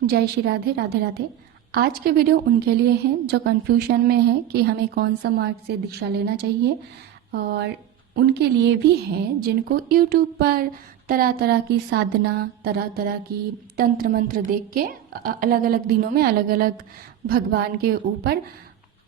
जय श्री राधे राधे राधे। आज के वीडियो उनके लिए हैं जो कन्फ्यूजन में है कि हमें कौन सा मार्ग से दीक्षा लेना चाहिए, और उनके लिए भी हैं जिनको YouTube पर तरह तरह की साधना, तरह तरह की तंत्र मंत्र देख के अलग अलग दिनों में अलग अलग भगवान के ऊपर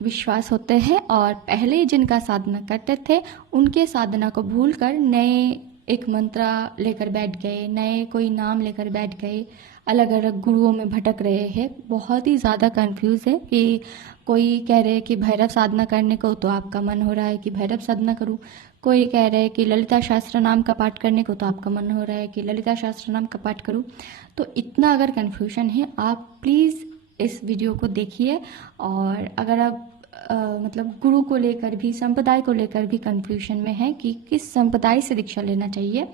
विश्वास होते हैं, और पहले जिनका साधना करते थे उनके साधना को भूलकर नए एक मंत्र लेकर बैठ गए, नए कोई नाम लेकर बैठ गए, अलग अलग गुरुओं में भटक रहे हैं। बहुत ही ज़्यादा कंफ्यूज है कि कोई कह रहे हैं कि भैरव साधना करने को, तो आपका मन हो रहा है कि भैरव साधना करूं। कोई कह रहे हैं कि ललिता शास्त्र नाम का पाठ करने को, तो आपका मन हो रहा है कि ललिता शास्त्र नाम का पाठ करूं। तो इतना अगर कंफ्यूजन है, आप प्लीज़ इस वीडियो को देखिए। और अगर आप मतलब गुरु को लेकर भी, संप्रदाय को लेकर भी कंफ्यूजन में है कि किस संप्रदाय से दीक्षा लेना चाहिए,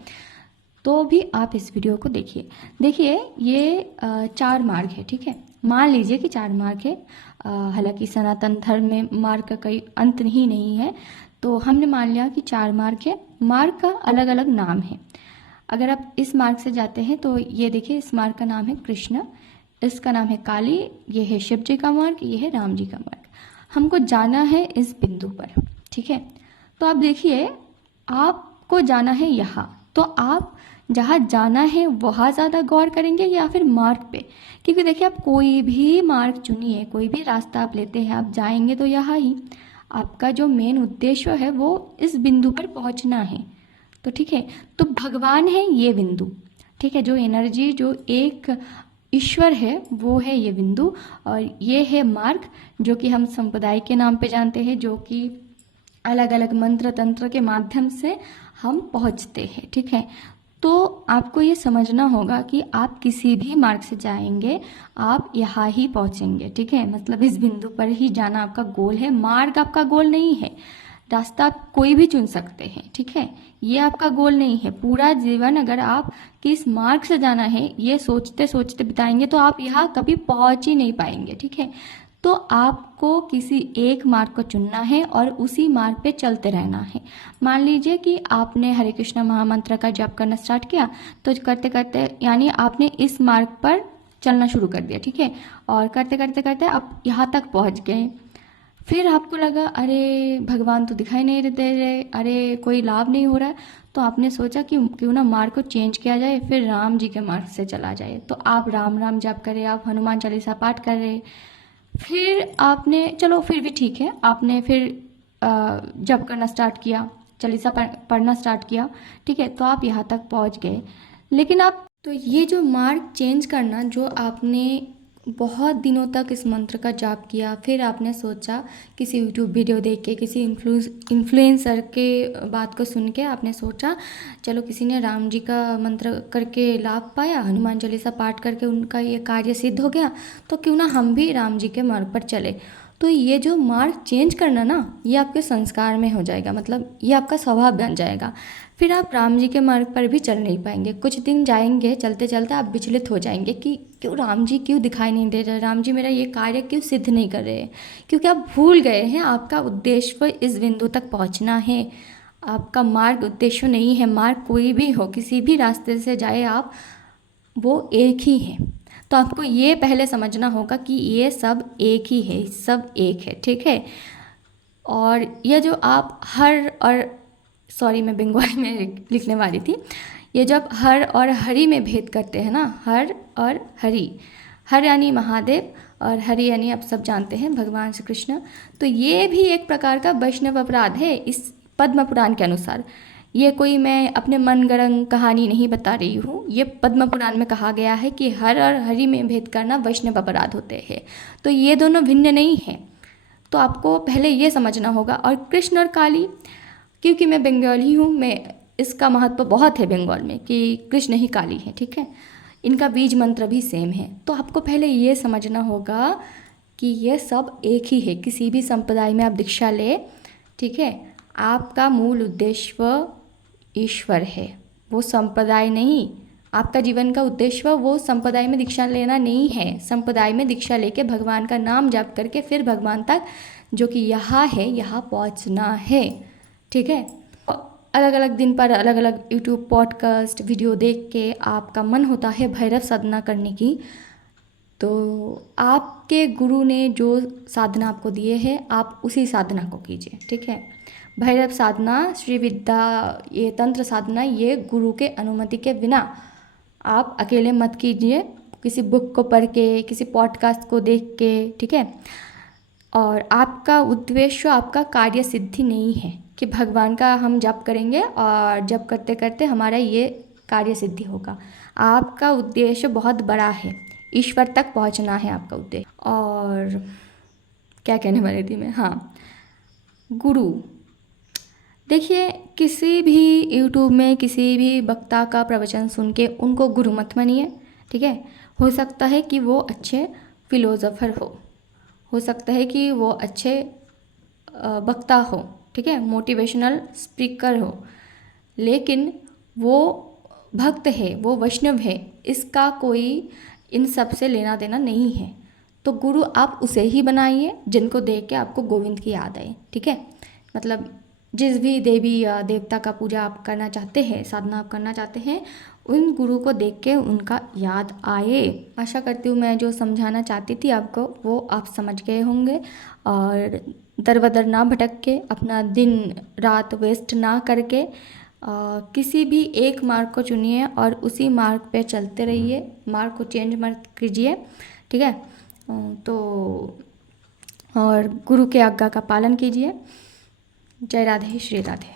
तो भी आप इस वीडियो को देखिए। देखिए, ये 4 मार्ग है, ठीक है। मान लीजिए कि 4 मार्ग है। हालांकि सनातन धर्म में मार्ग का कोई अंत ही नहीं है, तो हमने मान लिया कि 4 मार्ग है। मार्ग का अलग अलग नाम है। अगर आप इस मार्ग से जाते हैं तो ये देखिए, इस मार्ग का नाम है कृष्ण, इसका नाम है काली, ये है शिव जी का मार्ग, ये है राम जी का मार्ग। हमको जाना है इस बिंदु पर, ठीक है। तो आप देखिए, आपको जाना है यहाँ, तो आप जहाँ जाना है वहाँ ज़्यादा गौर करेंगे या फिर मार्ग पे? क्योंकि देखिए, आप कोई भी मार्ग चुनिए, कोई भी रास्ता आप लेते हैं, आप जाएंगे तो यहाँ ही। आपका जो मेन उद्देश्य है वो इस बिंदु पर पहुँचना है। तो ठीक है, तो भगवान है ये बिंदु, ठीक है। जो एनर्जी, जो एक ईश्वर है, वो है ये बिंदु, और ये है मार्ग जो कि हम संप्रदाय के नाम पे जानते हैं, जो कि अलग अलग मंत्र तंत्र के माध्यम से हम पहुंचते हैं, ठीक है। तो आपको ये समझना होगा कि आप किसी भी मार्ग से जाएंगे, आप यहाँ ही पहुंचेंगे, ठीक है। मतलब इस बिंदु पर ही जाना आपका गोल है, मार्ग आपका गोल नहीं है। रास्ता आप कोई भी चुन सकते हैं, ठीक है। ये आपका गोल नहीं है। पूरा जीवन अगर आप किस मार्ग से जाना है ये सोचते सोचते बिताएंगे तो आप यहाँ कभी पहुंच ही नहीं पाएंगे, ठीक है। तो आपको किसी एक मार्ग को चुनना है और उसी मार्ग पे चलते रहना है। मान लीजिए कि आपने हरे कृष्णा महामंत्र का जप करना स्टार्ट किया, तो करते करते यानी आपने इस मार्ग पर चलना शुरू कर दिया, ठीक है। और करते करते करते आप यहाँ तक पहुँच गए। फिर आपको लगा, अरे भगवान तो दिखाई नहीं दे रहे, अरे कोई लाभ नहीं हो रहा है। तो आपने सोचा कि क्यों ना मार्ग को चेंज किया जाए, फिर राम जी के मार्ग से चला जाए। तो आप राम राम जप कर रहे, आप हनुमान चालीसा पाठ कर रहे। फिर आपने, चलो फिर भी ठीक है, आपने फिर जप करना स्टार्ट किया, चालीसा पढ़ना स्टार्ट किया, ठीक है। तो आप यहाँ तक पहुँच गए। लेकिन आप, तो ये जो मार्ग चेंज करना, जो आपने बहुत दिनों तक इस मंत्र का जाप किया, फिर आपने सोचा किसी यूट्यूब वीडियो देख के, किसी इन्फ्लुएंसर के बात को सुन के आपने सोचा चलो किसी ने राम जी का मंत्र करके लाभ पाया, हनुमान चालीसा पाठ करके उनका ये कार्य सिद्ध हो गया, तो क्यों ना हम भी राम जी के मार्ग पर चले। तो ये जो मार्ग चेंज करना ना, ये आपके संस्कार में हो जाएगा, मतलब ये आपका स्वभाव बन जाएगा। फिर आप राम जी के मार्ग पर भी चल नहीं पाएंगे। कुछ दिन जाएंगे, चलते चलते आप विचलित हो जाएंगे कि क्यों राम जी क्यों दिखाई नहीं दे रहे, राम जी मेरा ये कार्य क्यों सिद्ध नहीं कर रहे हैं। क्योंकि आप भूल गए हैं आपका उद्देश्य इस बिंदु तक पहुंचना है। आपका मार्ग उद्देश्य नहीं है। मार्ग कोई भी हो, किसी भी रास्ते से जाए आप, वो एक ही है। तो आपको ये पहले समझना होगा कि ये सब एक ही है, सब एक है, ठीक है। और ये जो आप हर और, सॉरी मैं बंगाली में लिखने वाली थी, ये जब हर और हरि में भेद करते हैं ना, हर और हरि, हर यानी महादेव और हरि यानी आप सब जानते हैं भगवान श्री कृष्ण। तो ये भी एक प्रकार का वैष्णव अपराध है इस पद्म पुराण के अनुसार। ये कोई मैं अपने मन गढ़ंत कहानी नहीं बता रही हूँ, ये पद्म पुराण में कहा गया है कि हर और हरि में भेद करना वैष्णव अपराध होते हैं। तो ये दोनों भिन्न नहीं है। तो आपको पहले ये समझना होगा। और कृष्ण और काली, क्योंकि मैं बंगाली हूँ, मैं इसका महत्व बहुत है बंगाल में कि कृष्ण ही काली है, ठीक है। इनका बीज मंत्र भी सेम है। तो आपको पहले ये समझना होगा कि ये सब एक ही है। किसी भी संप्रदाय में आप दीक्षा ले, ठीक है, आपका मूल उद्देश्य ईश्वर है, वो संप्रदाय नहीं। आपका जीवन का उद्देश्य वो संप्रदाय में दीक्षा लेना नहीं है। संप्रदाय में दीक्षा लेके भगवान का नाम जाप करके फिर भगवान तक, जो कि यहाँ है, यहाँ पहुँचना है, ठीक है। अलग अलग दिन पर अलग अलग यूट्यूब पॉडकास्ट वीडियो देख के आपका मन होता है भैरव साधना करने की, तो आपके गुरु ने जो साधना आपको दिए है आप उसी साधना को कीजिए, ठीक है। भैरव साधना, श्री विद्या, ये तंत्र साधना, ये गुरु के अनुमति के बिना आप अकेले मत कीजिए, किसी बुक को पढ़ के, किसी पॉडकास्ट को देख के, ठीक है। और आपका उद्देश्य आपका कार्य सिद्धि नहीं है कि भगवान का हम जप करेंगे और जप करते करते हमारा ये कार्य सिद्धि होगा। आपका उद्देश्य बहुत बड़ा है, ईश्वर तक पहुंचना है आपका उद्देश्य। और क्या कहने वाली थी मैं, हाँ, गुरु, देखिए किसी भी यूट्यूब में किसी भी वक्ता का प्रवचन सुन के उनको गुरु मत मानिए, ठीक है। हो सकता है कि वो अच्छे फिलोसोफर हो सकता है कि वो अच्छे वक्ता हो, ठीक है, मोटिवेशनल स्पीकर हो, लेकिन वो भक्त है, वो वैष्णव है, इसका कोई इन सब से लेना देना नहीं है। तो गुरु आप उसे ही बनाइए जिनको देख के आपको गोविंद की याद आए, ठीक है। मतलब जिस भी देवी या देवता का पूजा आप करना चाहते हैं, साधना आप करना चाहते हैं, उन गुरु को देख के उनका याद आए। आशा करती हूँ मैं जो समझाना चाहती थी आपको वो आप समझ गए होंगे, और दर बदर ना भटक के, अपना दिन रात वेस्ट ना करके किसी भी एक मार्ग को चुनिए और उसी मार्ग पे चलते रहिए, मार्ग को चेंज मत कीजिए, ठीक है। तो और गुरु के आज्ञा का पालन कीजिए। जय राधे, श्री राधे।